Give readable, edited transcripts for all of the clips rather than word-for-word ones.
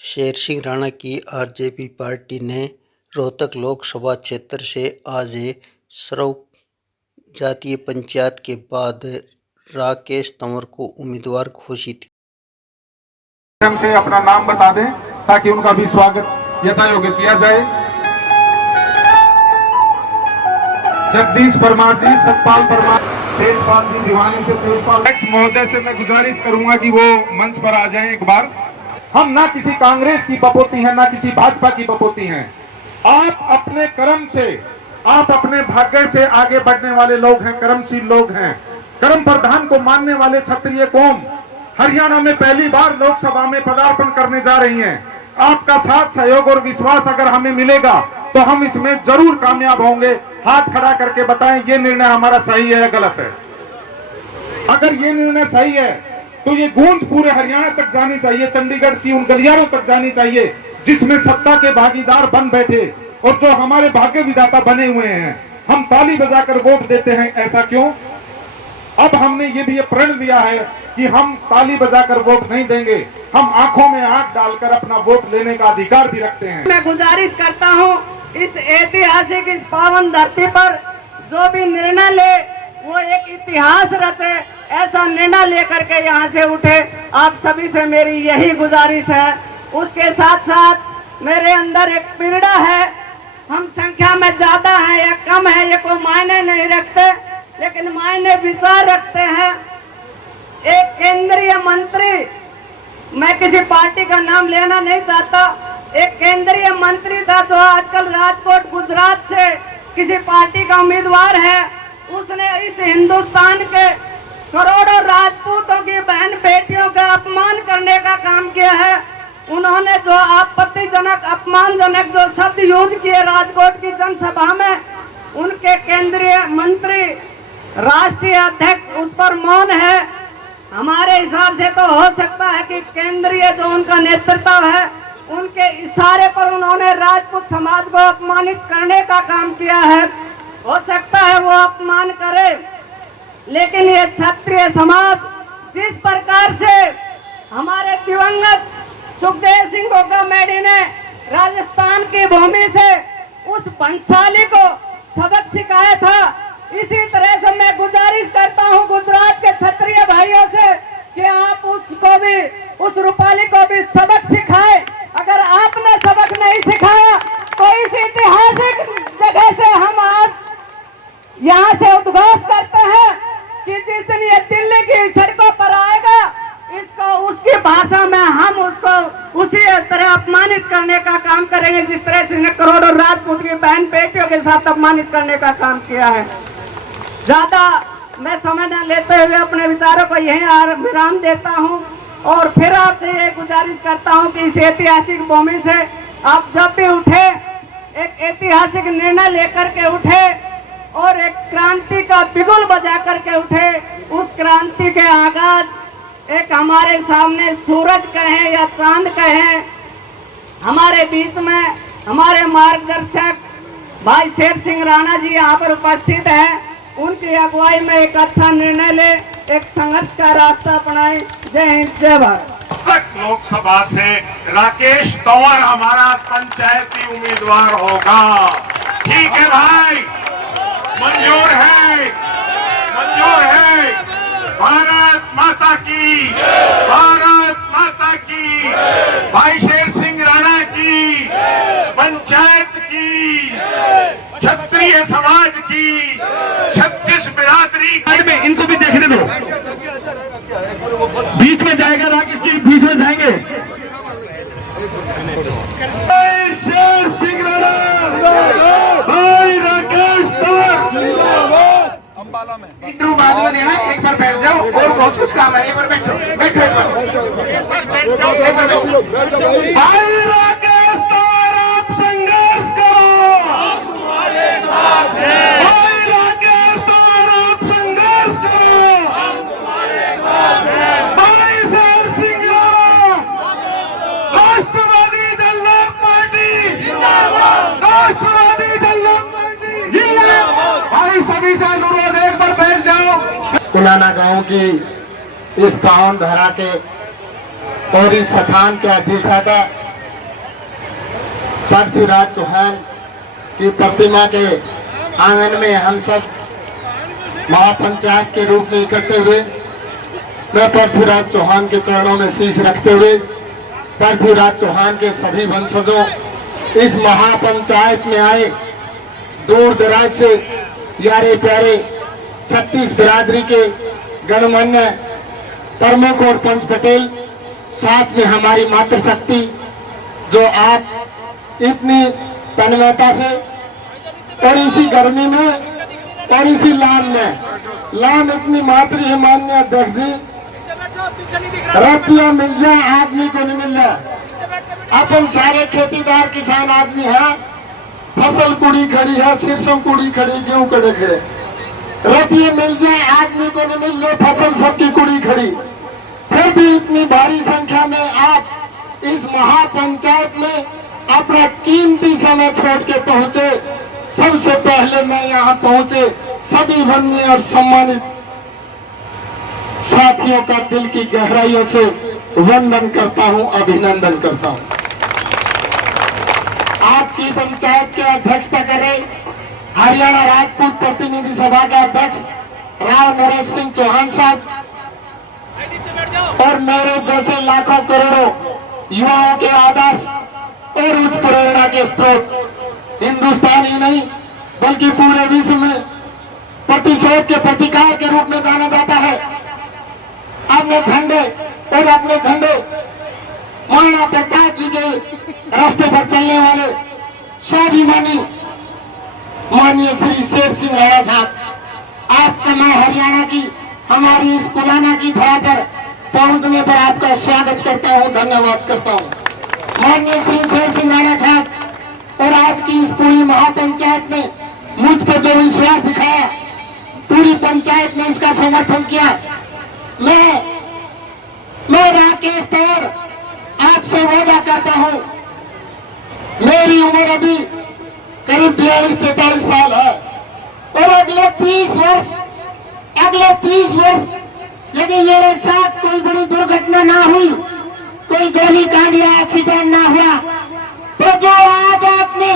शेर सिंह राणा की RJP party ने रोहतक लोकसभा क्षेत्र से आज सर्व जातीय पंचायत के बाद राकेश तंवर को उम्मीदवार घोषित किया। से अपना नाम बता दें ताकि उनका भी स्वागत यथायोग्य किया जाए। जगदीश परमार जी, सतपाल परमार, तेजपाल जी, दीवानी से तेजपाल महोदय से मैं गुजारिश करूंगा कि वो मंच पर आ जाएं एक बार। हम ना किसी कांग्रेस की बपोती हैं, ना किसी भाजपा की बपोती हैं। आप अपने कर्म से, आप अपने भाग्य से आगे बढ़ने वाले लोग हैं, कर्मशील लोग हैं, कर्म प्रधान को मानने वाले क्षत्रिय कौम हरियाणा में पहली बार लोकसभा में पदार्पण करने जा रही हैं। आपका साथ, सहयोग और विश्वास अगर हमें मिलेगा तो हम इसमें जरूर कामयाब होंगे। हाथ खड़ा करके बताएं ये निर्णय हमारा सही है या गलत है। अगर ये निर्णय सही है तो ये गूंज पूरे हरियाणा तक जानी चाहिए, चंडीगढ़ की उन गलियारों तक जानी चाहिए जिसमें सत्ता के भागीदार बन बैठे और जो हमारे भाग्य विधाता बने हुए हैं। हम ताली बजाकर वोट देते हैं, ऐसा क्यों? अब हमने ये भी प्रण लिया है कि हम ताली बजाकर वोट नहीं देंगे, हम आंखों में आंख डालकर अपना वोट लेने का अधिकार भी रखते हैं। मैं गुजारिश करता हूं, इस ऐतिहासिक, इस पावन धरती पर जो भी निर्णय ले वो एक इतिहास रचे, ऐसा निर्णय लेकर के यहाँ से उठे। आप सभी से मेरी यही गुजारिश है। उसके साथ साथ मेरे अंदर एक पीड़ा है। हम संख्या में ज्यादा है या कम है ये कोई मायने नहीं रखते, लेकिन मायने विचार रखते हैं। एक केंद्रीय मंत्री, मैं किसी पार्टी का नाम लेना नहीं चाहता, एक केंद्रीय मंत्री था जो आजकल राजकोट गुजरात से किसी पार्टी का उम्मीदवार है। उसने इस हिंदुस्तान के करोड़ों राजपूतों की बहन बेटियों का अपमान करने का काम किया है। उन्होंने जो आपत्तिजनक, अपमानजनक जो शब्द यूज किए राजकोट की जनसभा में, उनके केंद्रीय मंत्री, राष्ट्रीय अध्यक्ष उस पर मौन है। हमारे हिसाब से तो हो सकता है कि केंद्रीय जो उनका नेतृत्व है, उनके इशारे पर उन्होंने राजपूत समाज को अपमानित करने का काम किया है। हो सकता है वो अपमान करे, लेकिन ये क्षत्रिय समाज जिस प्रकार से हमारे दिवंगत सुखदेव सिंह गोगामेडी ने राजस्थान की भूमि से उस बंसाली को सबक सिखाया था, इसी तरह से मैं गुजारिश करता हूं गुजरात के क्षत्रिय भाइयों से कि आप उसको भी, उस रूपाली को भी सबक सिखाए। अगर आपने सबक नहीं सिखाया तो इस ऐतिहासिक जगह से हम आज यहाँ से उद्घोष करते हैं कि जिस दिन ये दिल्ली की सड़कों पर आएगा, इसको उसकी भाषा में हम उसको उसी तरह अपमानित करने का काम करेंगे जिस तरह से करोड़ों राजपूत की बहन बेटियों के साथ अपमानित करने का काम किया है। ज्यादा मैं समय न लेते हुए अपने विचारों को यहीं विराम देता हूं और फिर आपसे ये गुजारिश करता हूं कि इस ऐतिहासिक भूमि से आप जब भी उठे, एक ऐतिहासिक निर्णय लेकर के उठे और एक क्रांति का बिगुल बजा करके उठे। उस क्रांति के आगाज एक हमारे सामने सूरज कहें या चांद कहें, हमारे बीच में हमारे मार्गदर्शक भाई शेर सिंह राणा जी यहाँ पर उपस्थित हैं। उनकी अगुवाई में एक अच्छा निर्णय ले, एक संघर्ष का रास्ता अपनाए। जय हिंद, जय भारत। लोकसभा से राकेश तंवर हमारा पंचायती उम्मीदवार होगा। ठीक है भाई, मंजूर है, मंजूर है। भारत माता की, भारत माता की, भाई शेर सिंह राणा की, पंचायत की, क्षत्रिय समाज की, 36 बिरादरी में, इनको भी देखने दो। बीच में जाएगा राकेश जी, बीच में जाएंगे। शेर सिंह राणा, भाई राकेश तंवर बाद में देना। एक बार बैठ जाओ और बहुत कुछ काम है। एक बार बैठो, बैठो एक बार। भाई राकेश तंवर, आप संघर्ष करो, हम तुम्हारे साथ हैं। भाई राकेश तंवर, आप संघर्ष करो, हम तुम्हारे साथ हैं। भाई शेर सिंह राणा, राष्ट्रवादी जनलोक पार्टी जिंदाबाद, राष्ट्रवादी जनलोक पार्टी जिंदाबाद। भाई सभी से अनुरोध, एक बार बैठ जाओ। कुलाना गांव की इस पावन धरा के और इस स्थान के अधिष्ठाता पृथ्वीराज चौहान की प्रतिमा के आंगन में हम सब महापंचायत के रूप में इकट्ठे हुए। मैं पृथ्वीराज चौहान के चरणों में शीश रखते हुए पृथ्वीराज चौहान के सभी वंशजों इस महापंचायत में आए दूर दराज से यारे प्यारे 36 बिरादरी के गणमान्य प्रमुख और पंच पटेल, साथ में हमारी मातृशक्ति जो आप इतनी तन्मयता से और इसी गर्मी में और इसी लाम इतनी मातृ है। माननीय अध्यक्ष जी, रुपया मिल जाए आदमी को नहीं मिल रहा। अपन सारे खेतीदार किसान आदमी हैं, फसल कुड़ी खड़ी है, सिरसों कुड़ी खड़ी, गेहूं खड़े खड़े। रुपये मिल जाए आदमी को नहीं मिल रहे, फसल सबकी कुड़ी खड़ी। फिर भी इतनी भारी संख्या में आप इस महापंचायत में अपना कीमती समय छोड़ के पहुंचे। सबसे पहले मैं यहाँ पहुंचे सभी वंदनीय और सम्मानित साथियों का दिल की गहराइयों से वंदन करता हूं, अभिनंदन करता हूं। आज की पंचायत के अध्यक्षता कर रहे हरियाणा राजपूत प्रतिनिधि सभा के अध्यक्ष राव नरेश सिंह चौहान साहब और मेरे जैसे लाखों करोड़ों युवाओं के आदर्श और उच्च प्रेरणा के स्रोत हिंदुस्तान ही नहीं बल्कि पूरे विश्व में प्रतिशोध के प्रतिकार के रूप में जाना जाता है। अपने झंडे और अपने झंडे महाराणा प्रताप जी के रास्ते पर चलने वाले स्वाभिमानी माननीय श्री शेर सिंह राणा साहब, आपका मैं हरियाणा की हमारी इस कुलाना की धरा पर पहुंचने पर आपका स्वागत करता हूं, धन्यवाद करता हूं। माननीय श्री शेर सिंह राणा साहब और आज की इस पूरी महापंचायत ने मुझ पर जो विश्वास दिखाया, पूरी पंचायत ने इसका समर्थन किया। मैं राकेश तौर आपसे वादा करता हूं, मेरी उम्र अभी करीब 42-43 साल है और अगले 30 वर्ष यदि मेरे साथ कोई बड़ी दुर्घटना ना हुई, कोई गोली कांड या एक्सीडेंट ना हुआ, तो जो आज आपने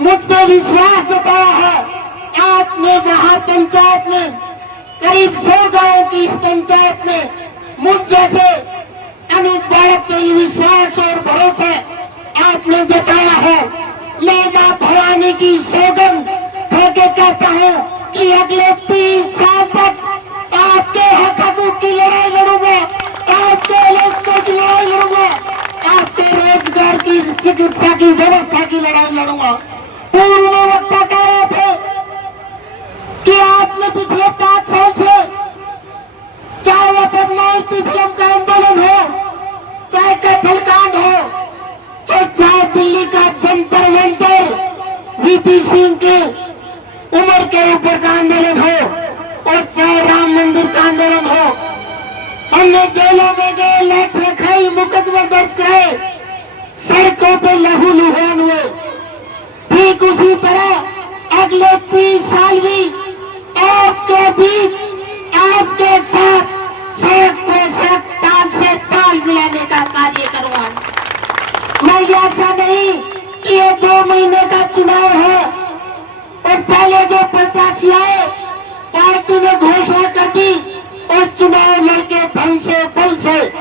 मुझ पर विश्वास जताया है, आपने महापंचायत में करीब 100 गांव की इस पंचायत में मुझ जैसे अनुज बालक पे विश्वास और भरोसा आपने जताया है। मैं मां भवानी की सौगंध करके कहता हूं कि अगले 30 साल तक आपके हक हकूक की लड़ाई लड़ूंगा, आपके इलेक्शन की लड़ाई लड़ूंगा, आपके रोजगार की, चिकित्सा की व्यवस्था की लड़ाई लड़ूंगा। पूर्व वक्ता कह रहे थे कि आपने पिछले 5 साल से चाहे वो पद्मावती फिल्म का आंदोलन हो, चाहे कत्लकांड हो, चाहे दिल्ली का जंतर मंतर वीपी सिंह के उम्र के ऊपर का आंदोलन हो और चाहे राम मंदिर का आंदोलन हो, हमने जेलों में गए, लाठें खाई, मुकदमे दर्ज कराए, सड़कों पे लहू लुहान हुए। ठीक उसी तरह अगले 30 साल भी आपके बीच, आपके साथ सड़क पे सड़क, ताल से ताल मिलाने का कार्य करूंगा। मैं ऐसा नहीं कि ये 2 महीने का चुनाव है और पहले जो प्रत्याशी आए पार्टी ने घोषणा कर दी और चुनाव लड़के धन से, बल से,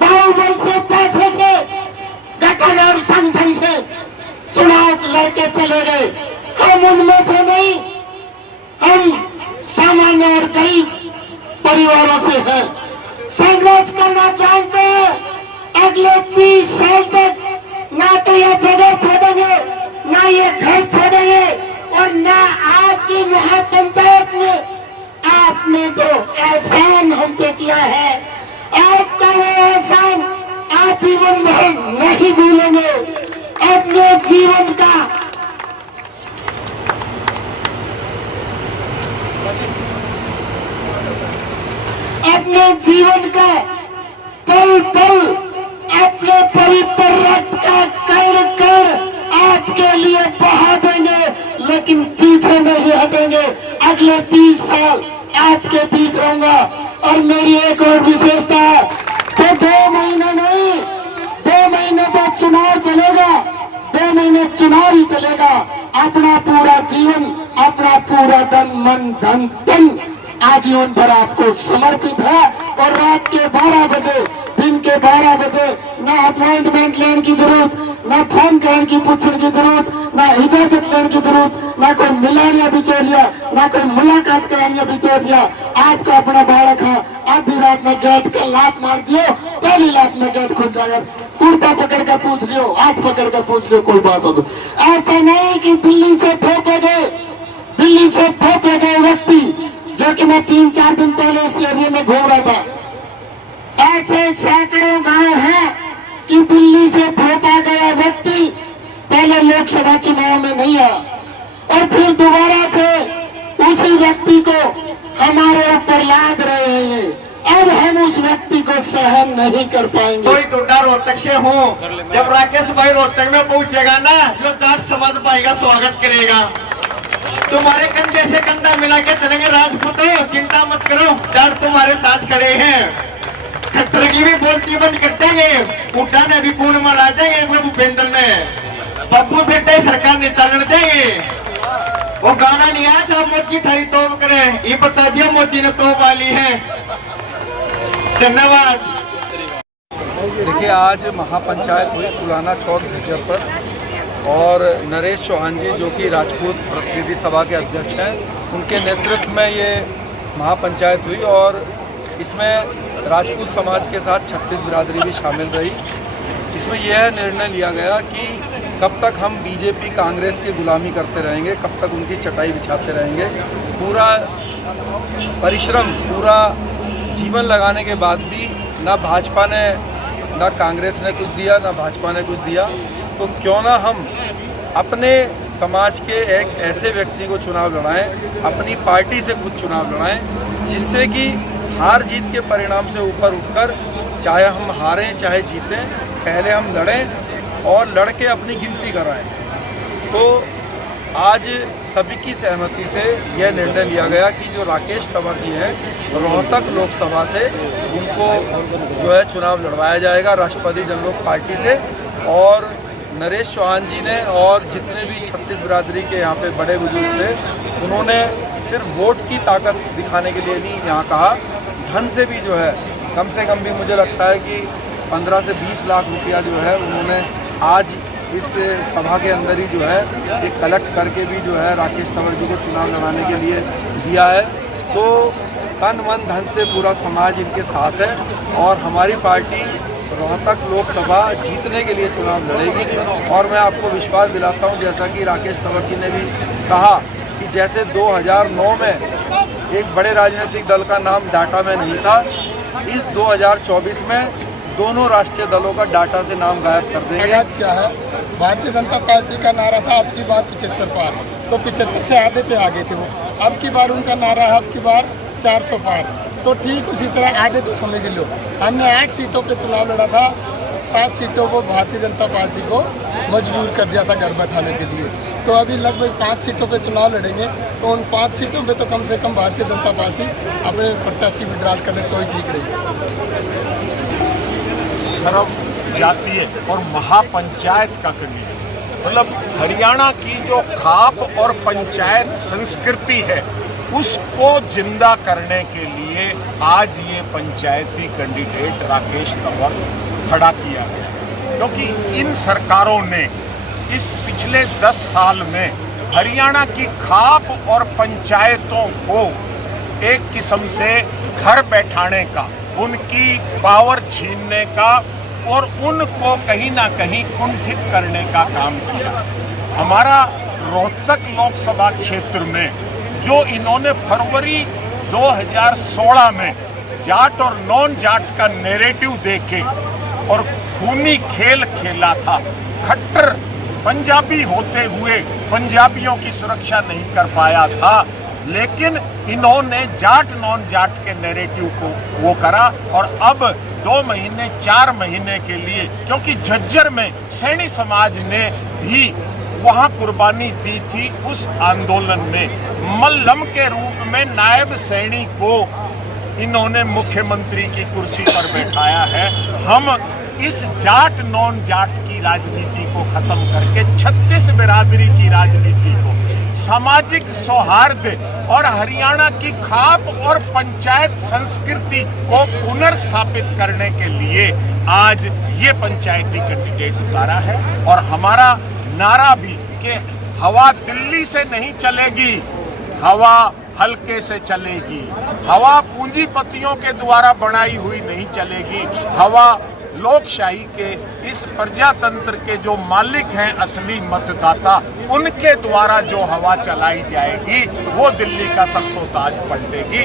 बाहुबल से, पैसे से, गठन और संगठन से चुनाव लड़के चले गए। हम उनमें से नहीं, हम सामान्य और गरीब परिवारों से हैं, संघर्ष करना जानते हैं। अगले 30 साल तक ना तो ये जगह छोड़ेंगे, ना ये घर छोड़ेंगे और ना आज की महापंचायत में आपने जो एहसान हम पे किया है, आपका वो एहसान आजीवन भर नहीं भूलेंगे। अपने जीवन का पल पल अपने पवित्र रक्त का कर आपके लिए बहा देंगे, लेकिन पीछे नहीं हटेंगे। अगले 30 साल आपके बीच रहूंगा। और मेरी एक और विशेषता है, तो 2 महीने नहीं, 2 महीने तक चुनाव चलेगा, 2 महीने महीने चुनाव ही चलेगा। अपना पूरा जीवन, अपना पूरा तन मन धन तन आजीवन भर आपको समर्पित है। और रात के 12 बजे, दिन के 12 बजे ना अपॉइंटमेंट लेने की जरूरत, ना फोन करने की पूछने की जरूरत, ना इजाजत लेने की जरूरत, ना कोई मिलानिया बिचौलिया, ना कोई मुलाकात करानिया बिचौलिया। आपको अपना बालक है, आधी रात में गेट के लात मार दियो, पहली लात में गेट खुल जाएगा। कुर्ता पकड़ कर पूछ लियो, हाथ पकड़ कर पूछ लियो, कोई बात हो। ऐसा नहीं कि दिल्ली से ठोके गए व्यक्ति, जो कि मैं 3-4 दिन पहले इस एरिया में घूम रहा था, ऐसे सैकड़ों गांव हैं कि दिल्ली से ठोका गया व्यक्ति पहले लोकसभा चुनाव में नहीं आया और फिर दोबारा से उसी व्यक्ति को हमारे ऊपर लाद रहे हैं। अब हम उस व्यक्ति को सहन नहीं कर पाएंगे। कोई टुड्डा रोहतक से हूँ, जब राकेश भाई रोहतक में पहुंचेगा ना, जो जाट समाज भाई का स्वागत करेगा। तुम्हारे कंधे से कंधा मिला के चलेंगे राजपूतों, चिंता मत करो, जाट तुम्हारे साथ खड़े हैं। खट्टर की भी बोलती बंद कर देंगे, उठा ने भी कून मरा देंगे, भूपेंद्र ने पप्पू बेटे सरकार ने चलन देंगे। वो गाना नहीं आया था मोदी थारी तोब करे, ये बता दिया मोदी ने तोब वाली है। धन्यवाद। देखिए, आज महापंचायत हुई पुराना चौक झज्जर पर और नरेश चौहान जी, जो कि राजपूत प्रतिनिधि सभा के अध्यक्ष हैं, उनके नेतृत्व में ये महापंचायत हुई और इसमें राजपूत समाज के साथ 36 बिरादरी भी शामिल रही। इसमें यह निर्णय लिया गया कि कब तक हम बीजेपी कांग्रेस की गुलामी करते रहेंगे, कब तक उनकी चटाई बिछाते रहेंगे। पूरा परिश्रम, पूरा जीवन लगाने के बाद भी ना भाजपा ने, ना कांग्रेस ने कुछ दिया, ना भाजपा ने कुछ दिया, तो क्यों ना हम अपने समाज के एक ऐसे व्यक्ति को चुनाव लड़ाएं, अपनी पार्टी से खुद चुनाव लड़ाएं, जिससे कि हार जीत के परिणाम से ऊपर उठकर, चाहे हम हारें चाहे जीतें, पहले हम लड़ें और लड़ के अपनी गिनती कराएं। तो आज सभी की सहमति से यह निर्णय लिया गया कि जो राकेश तंवर जी हैं, रोहतक लोकसभा से उनको जो है चुनाव लड़वाया जाएगा राष्ट्रवादी जनलोक पार्टी से। और नरेश चौहान जी ने और जितने भी 36 बिरादरी के यहाँ पे बड़े बुजुर्ग थे, उन्होंने सिर्फ वोट की ताकत दिखाने के लिए नहीं यहाँ कहा, धन से भी जो है कम से कम भी मुझे लगता है कि 15 से 20 लाख रुपया जो है उन्होंने आज इस सभा के अंदर ही जो है एक कलेक्ट करके भी जो है राकेश तंवर जी को चुनाव लड़ाने के लिए दिया है। तो तन मन धन से पूरा समाज इनके साथ है और हमारी पार्टी रोहतक लोकसभा जीतने के लिए चुनाव लड़ेगी। और मैं आपको विश्वास दिलाता हूं, जैसा कि राकेश तंवर जी ने भी कहा कि जैसे 2009 में एक बड़े राजनीतिक दल का नाम डाटा में नहीं था, इस 2024 में दोनों राष्ट्रीय दलों का डाटा से नाम गायब कर देंगे। क्या है, भारतीय जनता पार्टी का नारा था अब की बार 75 पार, तो 75 से आधे पे आगे थे वो। अब की बार उनका नारा है अब की बार 400 पार, तो ठीक उसी तरह आधे तो समझ लो। हमने 8 सीटों पे चुनाव लड़ा था, 7 सीटों को भारतीय जनता पार्टी को मजबूर कर दिया था घर बैठाने के लिए। तो अभी लगभग 5 सीटों पे चुनाव लड़ेंगे, तो उन 5 सीटों पे तो कम से कम भारतीय जनता पार्टी अपने प्रत्याशी विड्रॉल कर ले तो ही ठीक रहेगी। सर्व जातीय और महापंचायत का कैंडिडेट, मतलब हरियाणा की जो खाप और पंचायत संस्कृति है उसको जिंदा करने के लिए आज ये पंचायती कैंडिडेट राकेश तंवर खड़ा किया गया। क्योंकि इन सरकारों ने इस पिछले 10 साल में हरियाणा की खाप और पंचायतों को एक किस्म से घर बैठाने का, उनकी पावर छीनने का और उनको कहीं ना कहीं कुंठित करने का काम किया। हमारा रोहतक लोकसभा क्षेत्र में जो इन्होंने फरवरी 2016 में जाट और नॉन जाट का नैरेटिव देके और खूनी खेल खेला था, खट्टर पंजाबी होते हुए पंजाबियों की सुरक्षा नहीं कर पाया था, लेकिन इन्होंने जाट नॉन जाट के नैरेटिव को वो करा। और अब 2 महीने 4 महीने के लिए, क्योंकि झज्जर में सैनी समाज ने भी वहां कुर्बानी दी थी, उस आंदोलन में मल्लम के रूप में नायब सैनी को इन्होंने मुख्यमंत्री की कुर्सी पर बैठाया है। हम इस जाट नॉन जाट की राजनीति को खत्म करके 36 बिरादरी की राजनीति को, सामाजिक सौहार्द और हरियाणा की खाप और पंचायत संस्कृति को पुनर्स्थापित करने के लिए आज ये पंचायती कैंडिडेट उतारा है। और हमारा नारा भी कि हवा दिल्ली से नहीं चलेगी, हवा हल्के से चलेगी, हवा पूंजीपतियों के द्वारा बनाई हुई नहीं चलेगी, हवा लोकशाही के इस प्रजातंत्र के जो मालिक हैं असली मतदाता, उनके द्वारा जो हवा चलाई जाएगी वो दिल्ली का तख्तो ताज पलटेगी।